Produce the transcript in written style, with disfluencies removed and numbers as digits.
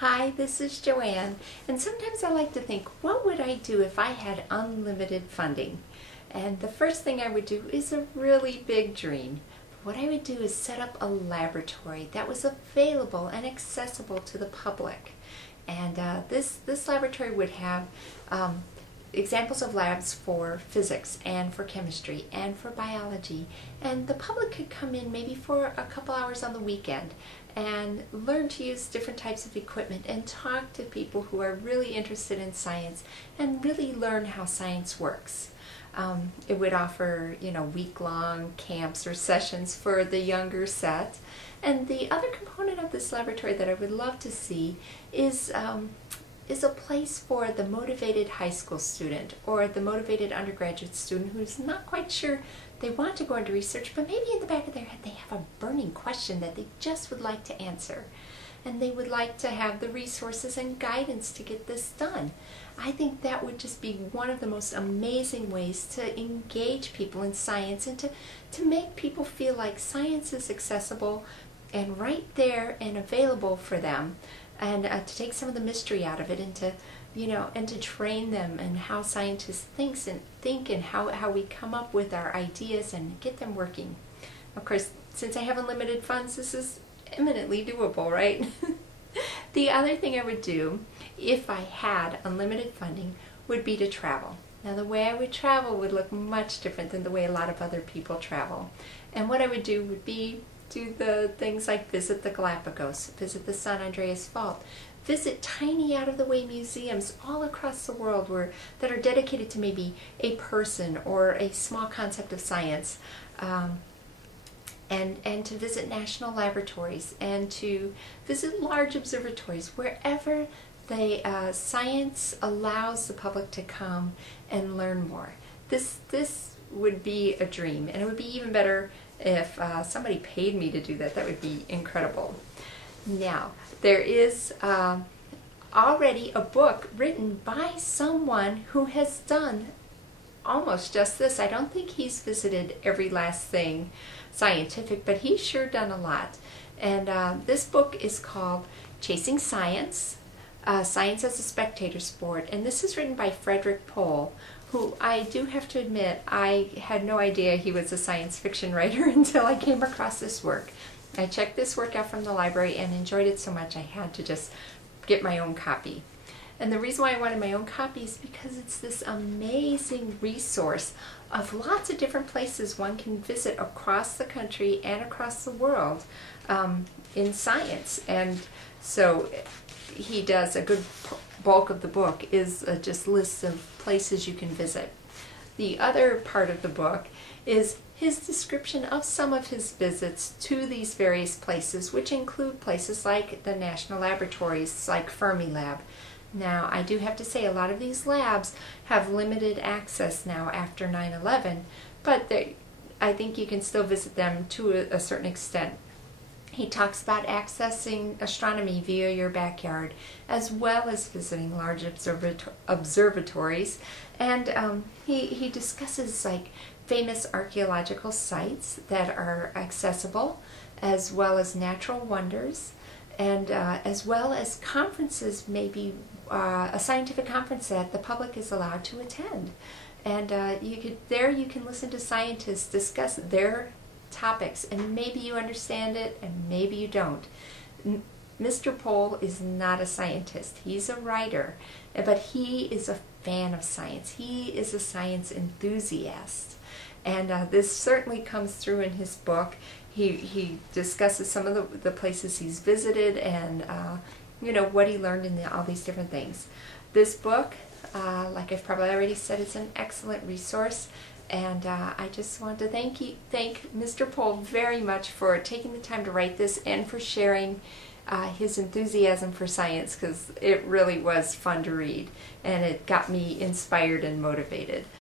Hi, this is Joanne, and sometimes I like to think, what would I do if I had unlimited funding? And the first thing I would do is a really big dream. What I would do is set up a laboratory that was available and accessible to the public. And this laboratory would have examples of labs for physics and for chemistry and for biology, and the public could come in maybe for a couple hours on the weekend and learn to use different types of equipment and talk to people who are really interested in science and really learn how science works. It would offer, week-long camps or sessions for the younger set. And the other component of this laboratory that I would love to see is a place for the motivated high school student or the motivated undergraduate student who's not quite sure they want to go into research, but maybe in the back of their head they have a burning question that they just would like to answer. And they would like to have the resources and guidance to get this done. I think that would just be one of the most amazing ways to engage people in science and to make people feel like science is accessible and right there and available for them, and to take some of the mystery out of it and to train them in how scientists think and how we come up with our ideas and get them working. Of course, since I have unlimited funds, this is eminently doable, right? The other thing I would do if I had unlimited funding would be to travel. Now, the way I would travel would look much different than the way a lot of other people travel. And what I would do would be do the things like visit the Galapagos, visit the San Andreas Fault, visit tiny out-of-the-way museums all across the world that are dedicated to maybe a person or a small concept of science, and to visit national laboratories and to visit large observatories wherever science allows the public to come and learn more. This would be a dream, and it would be even better if somebody paid me to do that. That would be incredible. Now, there is already a book written by someone who has done almost just this. I don't think he's visited every last thing scientific, but he's sure done a lot. And this book is called Chasing Science, Science as a Spectator Sport, and this is written by Frederik Pohl, who I do have to admit I had no idea he was a science fiction writer until I came across this work. I checked this work out from the library and enjoyed it so much I had to just get my own copy. And the reason why I wanted my own copy is because it's this amazing resource of lots of different places one can visit across the country and across the world in science. And so he does a good bulk of the book is just lists of places you can visit. The other part of the book is his description of some of his visits to these various places, which include places like the national laboratories like Fermilab. Now, I do have to say a lot of these labs have limited access now after 9/11, but I think you can still visit them to a certain extent. He talks about accessing astronomy via your backyard, as well as visiting large observatories, and he discusses like famous archaeological sites that are accessible, as well as natural wonders, and as well as conferences, maybe a scientific conference that the public is allowed to attend. And you can listen to scientists discuss their topics, and maybe you understand it and maybe you don't. Mr. Pohl is not a scientist. He's a writer, but he is a fan of science. He is a science enthusiast. And this certainly comes through in his book. He discusses some of the places he's visited and what he learned in all these different things. This book, like I've probably already said, is an excellent resource. And I just want to thank Mr. Pohl very much for taking the time to write this and for sharing his enthusiasm for science, because it really was fun to read and it got me inspired and motivated.